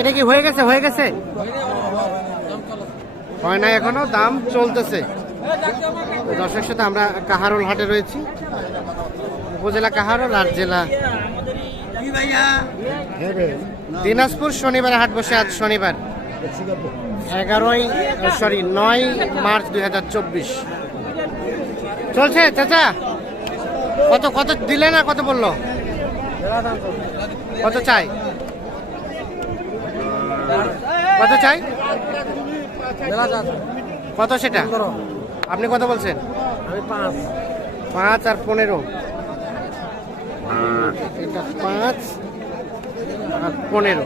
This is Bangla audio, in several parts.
এটা কি হয়ে গেছে হয় না এখনো, দাম চলতেছে। দর্শকের সাথে আমরা কাহারোল হাটে রয়েছি, উপজেলা কাহারোল আর জেলা দিনাজপুর। শনিবার হাট বসে, আজ শনিবার 9 মার্চ 2024। চলছে চাচা, কত দিলে না, কত বললো, কত চাই কত সেটা আপনি কত বলছেন? আমি 5 আর 15। এটা 5 আর 15।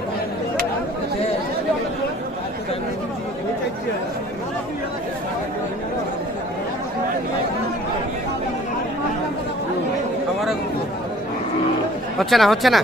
হচ্ছে না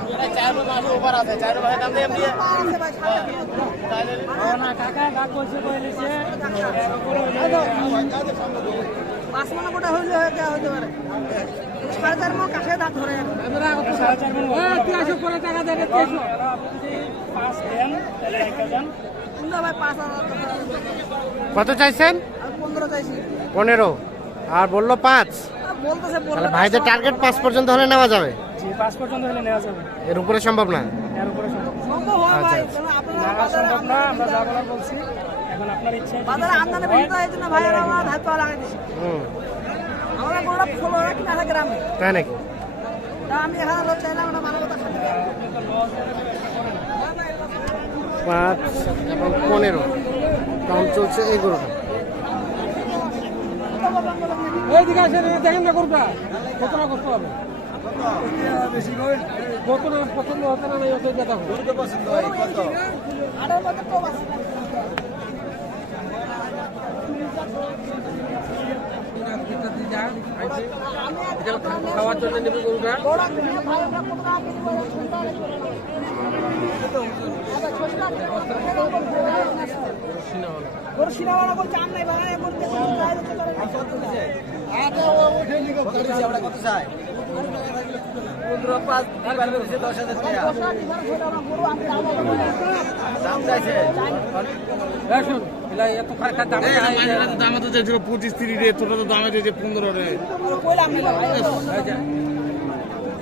কত চাইছেন? 15 আর বললো 5। ভাইদের টার্গেট 5 পর্যন্ত হলে নেওয়া যাবে। 5 পর্যন্ত হলে নেওয়া যাবে, এর উপরে সম্ভব না। আচ্ছা, সম্ভব না, আমরা যা বলার বলছি। এখন আপনার ইচ্ছা, বাজারে আমদানি বেশি হয় জন্য ভাই আমার হাত পা লাগাই দিছি। আমরা গোড়া ফলো রাখি না গ্রামে, তাই নাকি? আমি এখানে লোক চাইলাম না, মানবতা খালি 5 এবং 15 দাম চলছে এই গরুটা। এইদিকে আসেন, দেখেন না গরুটা কত না কষ্ট হবে, বেশি করে কত না পছন্দ হতে না, নাই অতই কথা গরুটা পছন্দ হয় কত আড়ার মধ্যে কম আছে। খাওয়ার জন্য নেবে গরুটা, গরু সিনাওয়ালা করছে, আম নাই ভাড়া করতে কত চাই? 15, 5, 10,000 টাকা দাম চাইছে। এত খারাপ দাম দাম তো চাইছিল 25-30 রে, তোটা তো দামে চাইছে 15 রে।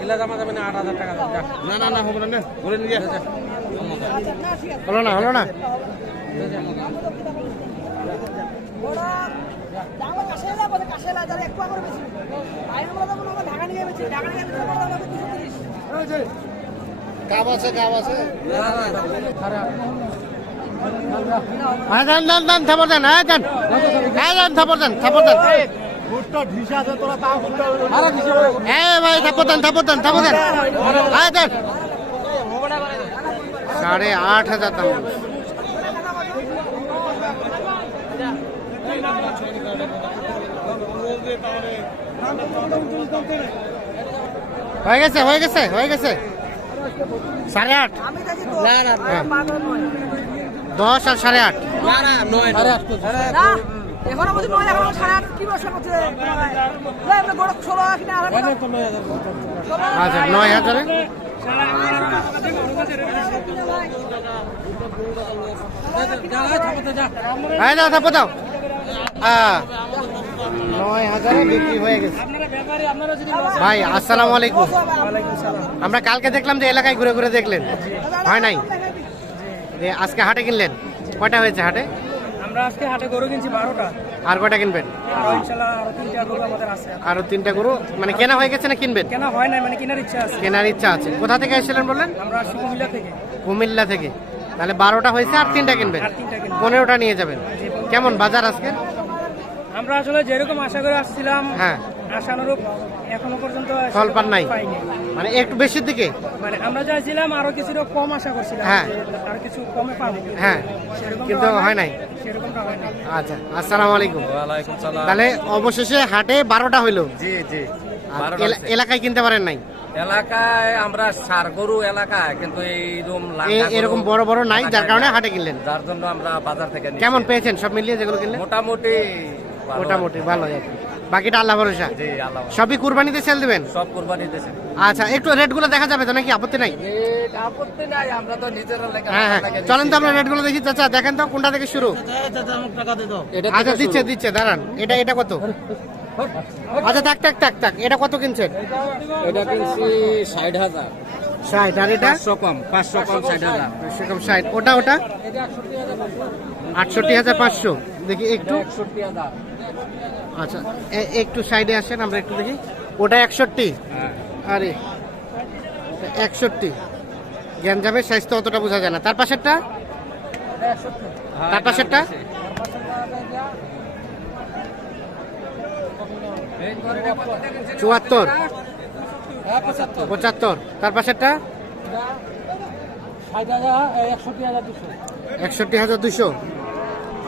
এলা দামা যাবে না 8,000 টাকা। না হবে না, বলে নিয়ে হলো না কাব আছে দান থাপর দেন, থাপর দেন ভাই, থাপর দেন 8,500 দাম। হয়ে গেছে 8.5। 10 আর 8.5। এখনো বলছি 9 এখন 8.5 কি বসে করছে? আমরা বড় 16 কিনা আর আচ্ছা 9,000 থাপো দাও। 9,000 বিক্রি হয়ে গেছে। ভাই আসসালামু আলাইকুম। আমরা কালকে দেখলাম যে এলাকায় ঘুরে ঘুরে দেখলেন, হয় নাই? আজকে হাটে কিনলেন, কয়টা হয়েছে হাটে? আমরা আজকে হাটে গরু কিনছি 12টা। আর কয়টা কিনবেন? ইনশাআল্লাহ আরো 3টা গরু আমাদের আছে। আরো 3টা গরু মানে কেনা হয়ে গেছে না কিনবেন? কেনা হয় নাই, মানে কেনার ইচ্ছা আছে। কেনার ইচ্ছা আছে। কোথা থেকে এসেছিলেন বললেন? আমরা কুমিল্লা থেকে। তাহলে 12টা হয়েছে, আর 3টা কিনবেন, 15টা নিয়ে যাবেন। কেমন বাজার আজকে? আমরা আসলে যেরকম আশা করে আসছিলাম, হ্যাঁ, আশানুরূপ এখনো পর্যন্ত ফল পান নাই, মানে একটু বেশির দিকে। মানে আমরা চাইছিলাম আরো কিছুটা কম আশা করছিলাম, হ্যাঁ, আর কিছু কমে পাবো, হ্যাঁ, কিন্তু হয় নাই। সেরকমটা হয় নাই। আচ্ছা, আসসালামু আলাইকুম। ওয়ালাইকুম সালাম। তাহলে অবশেষে হাটে 12টা হইলো। জি এলাকায় কিনতে পারেন নাই? এলাকায় আমরা সার গরু এলাকায়, কিন্তু এরকম বড় বড় নাই, যার কারণে হাটে কিনলেন। যার জন্য আমরা বাজার থেকে কেমন পেয়েছেন সব মিলিয়ে যেগুলো কিনলেন? মোটামুটি ভালো। বাকিটা আল্লাহ ভরসা। জি আল্লাহ সবই কুরবানিতে সেল দিবেন? সব কোরবানি দিতেছে। আচ্ছা, একটু রেটগুলো দেখা যাবে তো নাকি? আপত্তি নাই? রেট আপত্তি নাই, আমরা তো নিজেরা লেখা। হ্যাঁ হ্যাঁ, চলেন তো আমরা রেটগুলো দেখি। চাচা দেখেন তো কোনটা থেকে শুরু। এটা আচ্ছা, দিচ্ছে দাঁড়ান। এটা কত? আচ্ছা, থাক, এটা কত কিনছেন? এটা কিনছি 60,000। 60। আর এটা 500 কম 60,000। সেরকম 60। ওটা এটা 68,500। দেখি একটু। 61,000। আচ্ছা, একটু সাইডে আসেন, আমরা একটু দেখি। ওটা 61। হ্যাঁ আরে 61 গ্যাঞ্জামের সাইজ তো অতটা বোঝা যায় না। তার পাশেরটা? তার পাশেরটা 74, 75। তার পাশেরটা 61,200।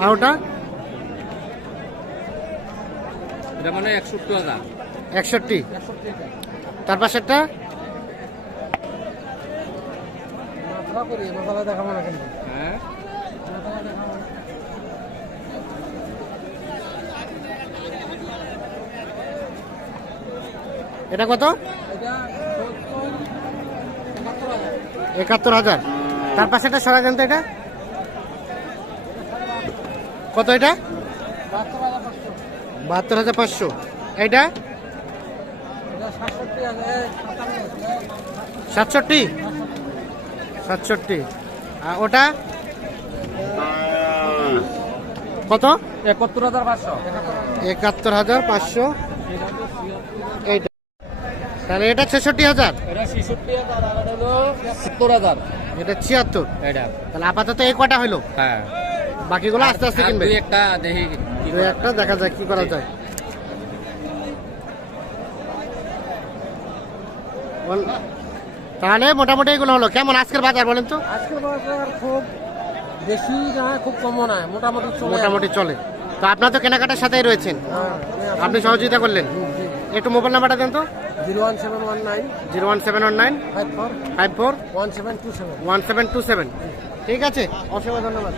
আর ওটা এটা মানে 61,000। 61। তার পাশেরটা দেখাবো না কিন্তু হ্যাঁ এটা কত? এটা 71,000। তার পাশেরটা সরা জানতো এটা কত? এটা 72,500। এটা 67। আর ওটা কত? 71,500। 71,500। এইটা তাহলে এটা 66,000। এটা 66,000 আর এটা হলো 70,000। এটা 76। এটা তাহলে আপাতত এই কটা হলো, হ্যাঁ। বাকিগুলো আস্তে আস্তে আর কিনবে। দুই একটা দেখি কি দুই একটা দেখা যায় কি করা যায়। তাহলে মোটামুটি এগুলো হলো। কেমন আজকের বাজার বলেন তো? আজকের বাজার খুব বেশি না, খুব কমও না, মোটামুটি চলে। মোটামুটি চলে। তো আপনার তো কেনাকাটার সাথেই রয়েছেন, হ্যাঁ, আপনি সহযোগিতা করলেন। একটু মোবাইল নাম্বারটা দেন তো। 01719 01719 54 54 1727। 1727। ঠিক আছে, অসংখ্য ধন্যবাদ।